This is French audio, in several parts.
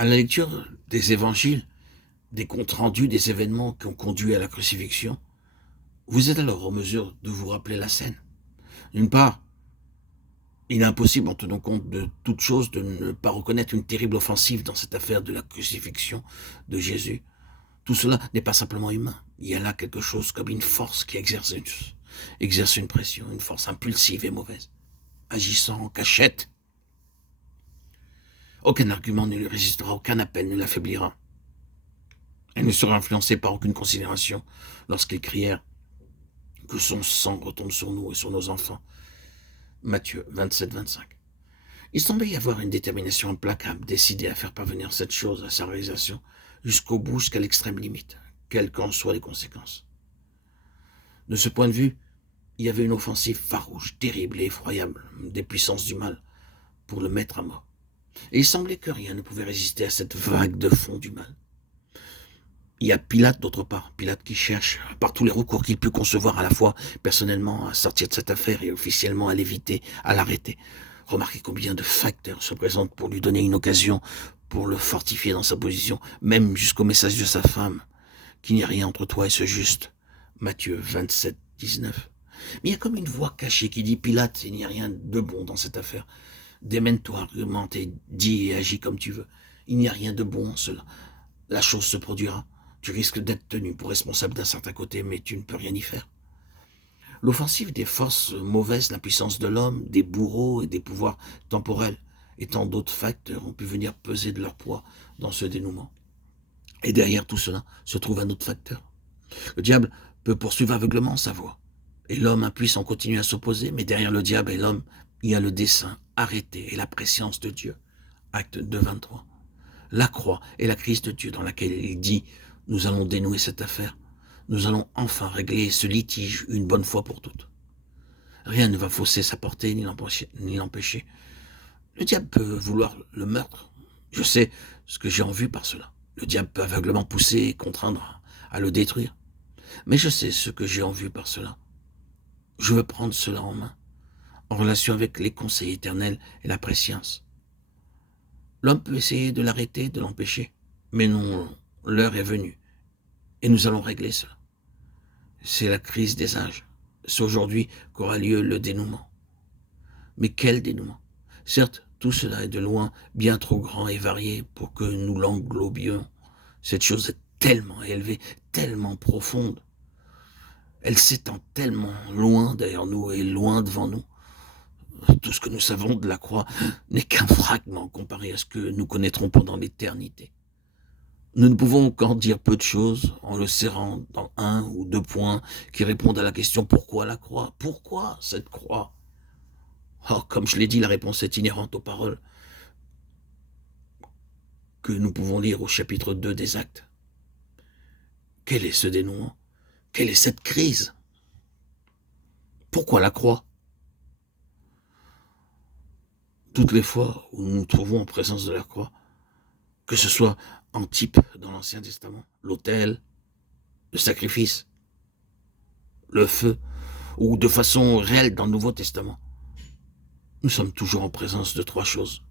À la lecture des évangiles, des comptes rendus des événements qui ont conduit à la crucifixion, vous êtes alors en mesure de vous rappeler la scène. D'une part, il est impossible, en tenant compte de toute chose, de ne pas reconnaître une terrible offensive dans cette affaire de la crucifixion de Jésus. Tout cela n'est pas simplement humain. Il y a là quelque chose comme une force qui exerce une pression, une force impulsive et mauvaise, agissant en cachette. Aucun argument ne lui résistera, aucun appel ne l'affaiblira. Elle ne sera influencée par aucune considération lorsqu'ils crièrent que son sang retombe sur nous et sur nos enfants. Matthieu 27, 25. Il semblait y avoir une détermination implacable, décidée à faire parvenir cette chose à sa réalisation jusqu'au bout, jusqu'à l'extrême limite, quelles qu'en soient les conséquences. De ce point de vue, il y avait une offensive farouche, terrible et effroyable des puissances du mal pour le mettre à mort. Et il semblait que rien ne pouvait résister à cette vague de fond du mal. Il y a Pilate d'autre part, Pilate qui cherche, par tous les recours qu'il put concevoir à la fois personnellement à sortir de cette affaire et officiellement à l'éviter, à l'arrêter. Remarquez combien de facteurs se présentent pour lui donner une occasion, pour le fortifier dans sa position, même jusqu'au message de sa femme, qu'il n'y a rien entre toi et ce juste. Matthieu 27, 19. Mais il y a comme une voix cachée qui dit, Pilate, il n'y a rien de bon dans cette affaire. Démène-toi, argumente et dis et agis comme tu veux. Il n'y a rien de bon en cela. La chose se produira. Tu risques d'être tenu pour responsable d'un certain côté, mais tu ne peux rien y faire. L'offensive des forces mauvaises, l'impuissance de l'homme, des bourreaux et des pouvoirs temporels et tant d'autres facteurs ont pu venir peser de leur poids dans ce dénouement. Et derrière tout cela se trouve un autre facteur. Le diable peut poursuivre aveuglement sa voie. Et l'homme impuissant continue à s'opposer, mais derrière le diable et l'homme, il y a le dessein arrêté et la préscience de Dieu. Acte 2, 23. La croix et la crise de Dieu dans laquelle il dit « Nous allons dénouer cette affaire. Nous allons enfin régler ce litige une bonne fois pour toutes. » Rien ne va fausser sa portée ni l'empêcher. Le diable peut vouloir le meurtre. Je sais ce que j'ai en vue par cela. Le diable peut aveuglement pousser et contraindre à le détruire. Mais je sais ce que j'ai en vue par cela. Je veux prendre cela en main, en relation avec les conseils éternels et la préscience. L'homme peut essayer de l'arrêter, de l'empêcher. Mais non, l'heure est venue. Et nous allons régler cela. C'est la crise des âges. C'est aujourd'hui qu'aura lieu le dénouement. Mais quel dénouement? Certes, tout cela est de loin bien trop grand et varié pour que nous l'englobions. Cette chose est tellement élevée, tellement profonde. Elle s'étend tellement loin derrière nous et loin devant nous. Tout ce que nous savons de la croix n'est qu'un fragment comparé à ce que nous connaîtrons pendant l'éternité. Nous ne pouvons qu'en dire peu de choses en le serrant dans un ou deux points qui répondent à la question pourquoi la croix? Pourquoi cette croix? Oh, comme je l'ai dit, la réponse est inhérente aux paroles que nous pouvons lire au chapitre 2 des Actes. Quel est ce dénouement? Quelle est cette crise? Pourquoi la croix? Toutes les fois où nous nous trouvons en présence de la croix, que ce soit en type dans l'Ancien Testament, l'autel, le sacrifice, le feu, ou de façon réelle dans le Nouveau Testament, nous sommes toujours en présence de trois choses.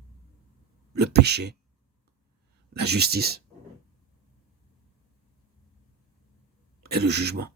Le péché, la justice et le jugement.